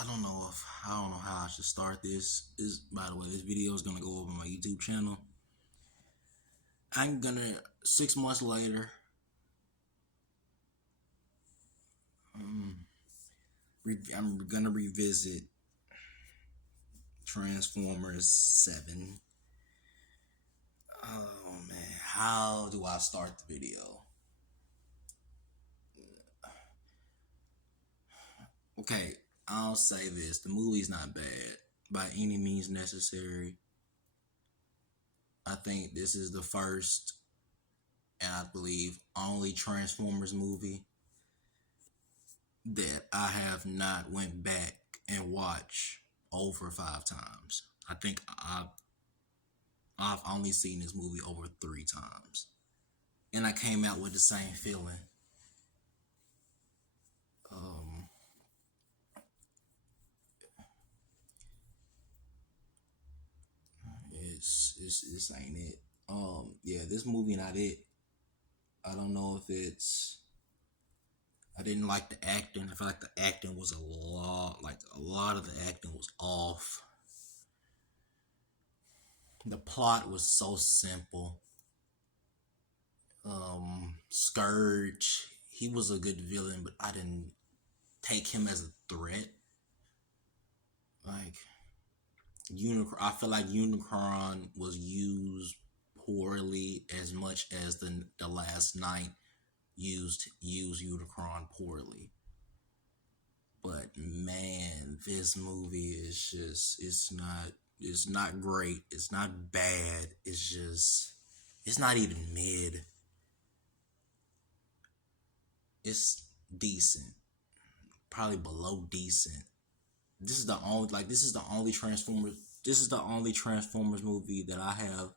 I don't know how I should start this. By the way, this video is gonna go over my YouTube channel. I'm gonna 6 months later. I'm gonna revisit Transformers 7. Oh man, how do I start the video? Okay, I'll say this: the movie's not bad by any means necessary. I think this is the first, and I believe only Transformers movie that I have not went back and watched over 5 times. I think I've only seen this movie over 3 times, and I came out with the same feeling. Um, it's this ain't it. Yeah, this movie not it. I don't know if it's. I didn't like the acting. I feel like the acting was a lot of the acting was off. The plot was so simple. Scourge, he was a good villain, but I didn't take him as a threat. Like I feel like Unicron was used poorly as much as the last night used Unicron poorly. But man, this movie is just it's not great. It's not bad. It's not even mid. It's decent. Probably below decent. This is the only Transformers movie that I have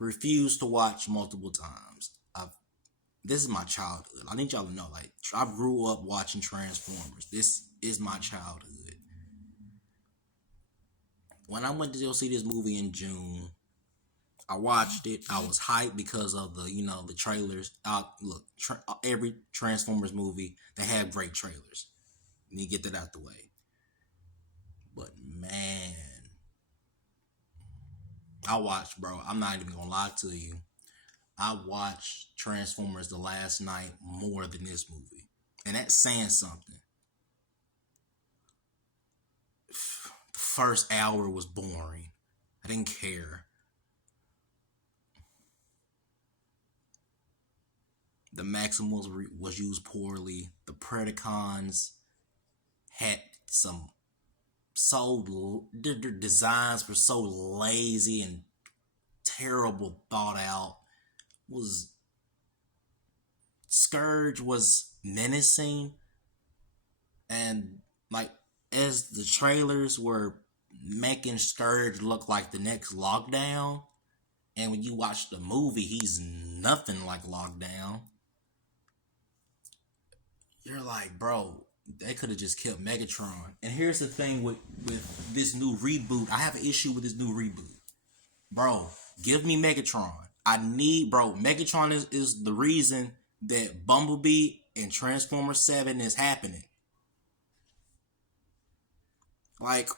refused to watch multiple times. This is my childhood. I need y'all to know, like, I grew up watching Transformers. This is my childhood. When I went to go see this movie in June, I watched it. I was hyped because of the trailers. Every Transformers movie, they have great trailers. Let me get that out the way. But man, bro. I'm not even gonna lie to you. I watched Transformers the last night more than this movie. And that's saying something. The first hour was boring. I didn't care. The Maximals was used poorly. The Predacons had their designs were so lazy and terrible thought out. Was Scourge was menacing, and like as the trailers were making Scourge look like the next Lockdown, and when you watch the movie, he's nothing like Lockdown. You're like, bro, they could have just kept Megatron. And here's the thing with this new reboot. I have an issue with this new reboot. Bro, give me Megatron. Megatron is the reason that Bumblebee and Transformers 7 is happening. Like,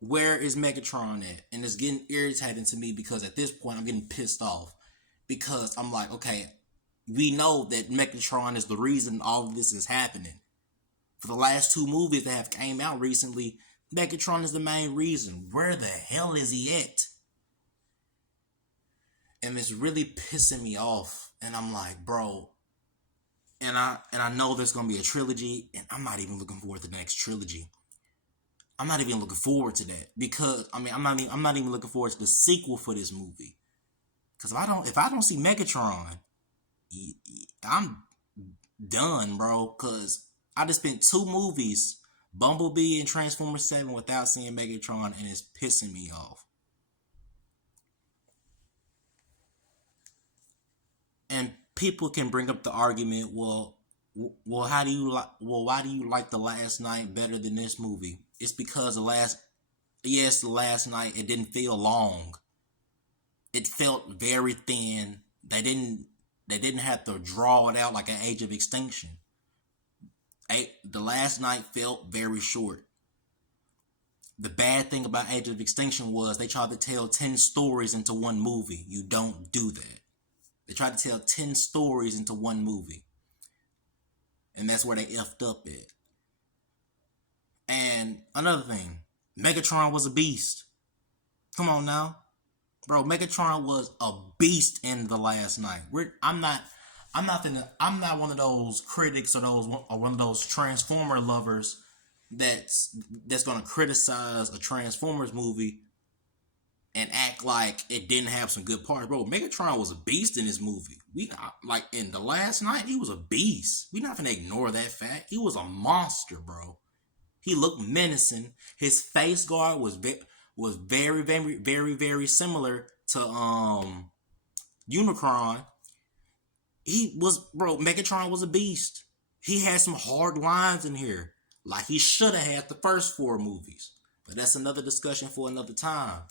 where is Megatron at? And it's getting irritating to me because at this point I'm getting pissed off. Because I'm like, okay, we know that Megatron is the reason all of this is happening. For the last 2 movies that have came out recently, Megatron is the main reason. Where the hell is he at? And it's really pissing me off. And I'm like, bro. And I know there's gonna be a trilogy, and I'm not even looking forward to the next trilogy. I'm not even looking forward to that because I'm not even looking forward to the sequel for this movie. Because if I don't see Megatron, I'm done, bro. Because I just spent 2 movies, Bumblebee and Transformers 7, without seeing Megatron, and it's pissing me off. And people can bring up the argument, why do you like The Last Night better than this movie? It's because the last night it didn't feel long. It felt very thin. They didn't have to draw it out like an Age of Extinction. The Last Night felt very short. The bad thing about Age of Extinction was they tried to tell 10 stories into one movie. You don't do that. They tried to tell 10 stories into one movie. And that's where they effed up at. And another thing, Megatron was a beast. Come on now. Bro, Megatron was a beast in The Last Night. I'm not one of those critics or one of those Transformer lovers that's gonna criticize a Transformers movie and act like it didn't have some good parts. Bro, Megatron was a beast in this movie. We like in The Last Night, he was a beast. We not gonna ignore that fact. He was a monster, bro. He looked menacing. His face guard was very, very, very, very similar to Unicron. Megatron was a beast. He had some hard lines in here, like he should have had the first 4 movies. But that's another discussion for another time.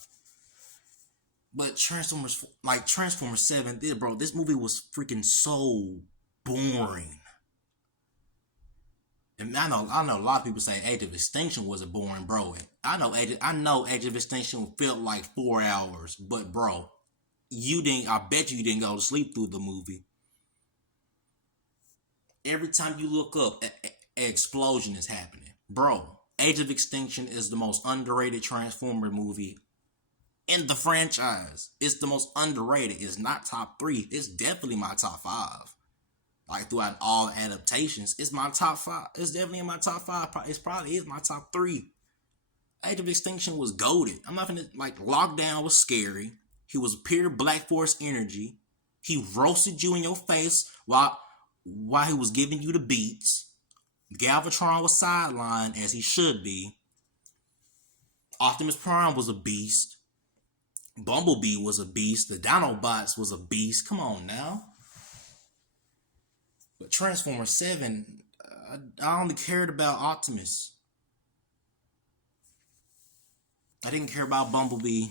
But Transformers 7, bro, this movie was freaking so boring. And I know a lot of people say Age of Extinction was a boring, bro. I know Age of Extinction felt like 4 hours, but bro, I bet you didn't go to sleep through the movie. Every time you look up, an explosion is happening. Bro, Age of Extinction is the most underrated Transformer movie in the franchise. It's the most underrated. It's not top 3. It's definitely my top 5. Like throughout all adaptations, it's my top 5. It's definitely in my top 5. It probably is my top 3. Age of Extinction was goated. I'm not gonna Lockdown was scary. He was pure Black Force energy. He roasted you in your face while he was giving you the beats. Galvatron was sidelined as he should be. Optimus Prime was a beast. Bumblebee was a beast. The Dinobots was a beast. Come on now. But Transformers 7, I only cared about Optimus. I didn't care about Bumblebee.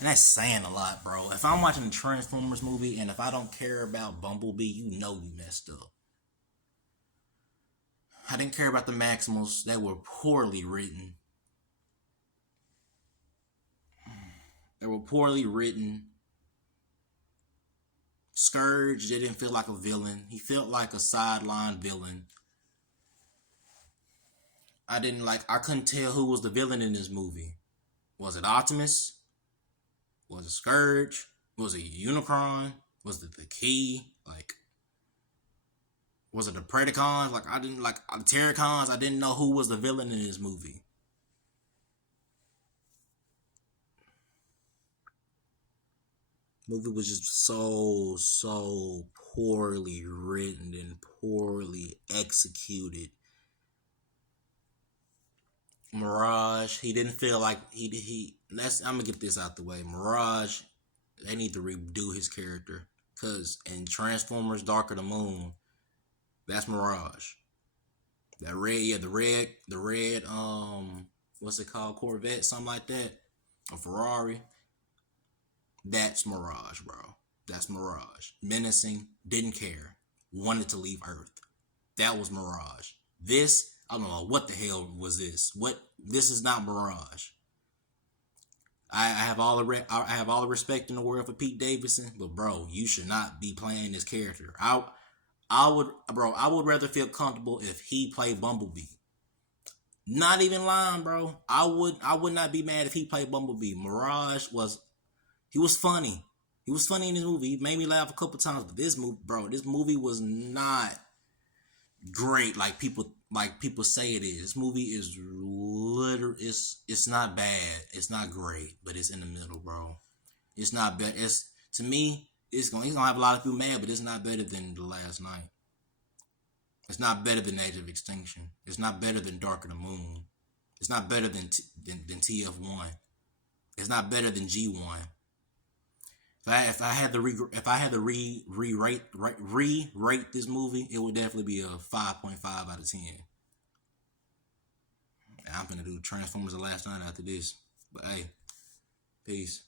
And that's saying a lot, bro. If I'm watching a Transformers movie and if I don't care about Bumblebee, you know you messed up. I didn't care about the Maximals. They were poorly written. Scourge didn't feel like a villain. He felt like a sideline villain. I couldn't tell who was the villain in this movie. Was it Optimus? Was it Scourge? Was it Unicron? Was it the Key? Was it the Predacons? I didn't the Terracons. I didn't know who was the villain in this movie. Movie was just so poorly written and poorly executed. Mirage, he didn't feel like I'm gonna get this out the way. Mirage, they need to redo his character, cause in Transformers Dark of the Moon, that's Mirage. That red, the red, what's it called, Corvette, something like that, a Ferrari. That's Mirage, bro. That's Mirage. Menacing, didn't care, wanted to leave Earth. That was Mirage. This, I don't know what the hell was this. This is not Mirage. I have all the respect in the world for Pete Davidson, but bro, you should not be playing this character. I would rather feel comfortable if he played Bumblebee. Not even lying, bro. I would not be mad if he played Bumblebee. Mirage was funny. He was funny in this movie. He made me laugh a couple times. But this movie was not great like people say it is. This movie is it's not bad. It's not great, but it's in the middle, bro. It's not bad. To me, he's gonna have a lot of people mad, but it's not better than The Last Night. It's not better than Age of Extinction. It's not better than Dark of the Moon. It's not better than TF1. It's not better than G1. If I had to re-rate this movie, it would definitely be a 5.5 out of 10. I'm gonna do Transformers The Last Night after this. But hey, peace.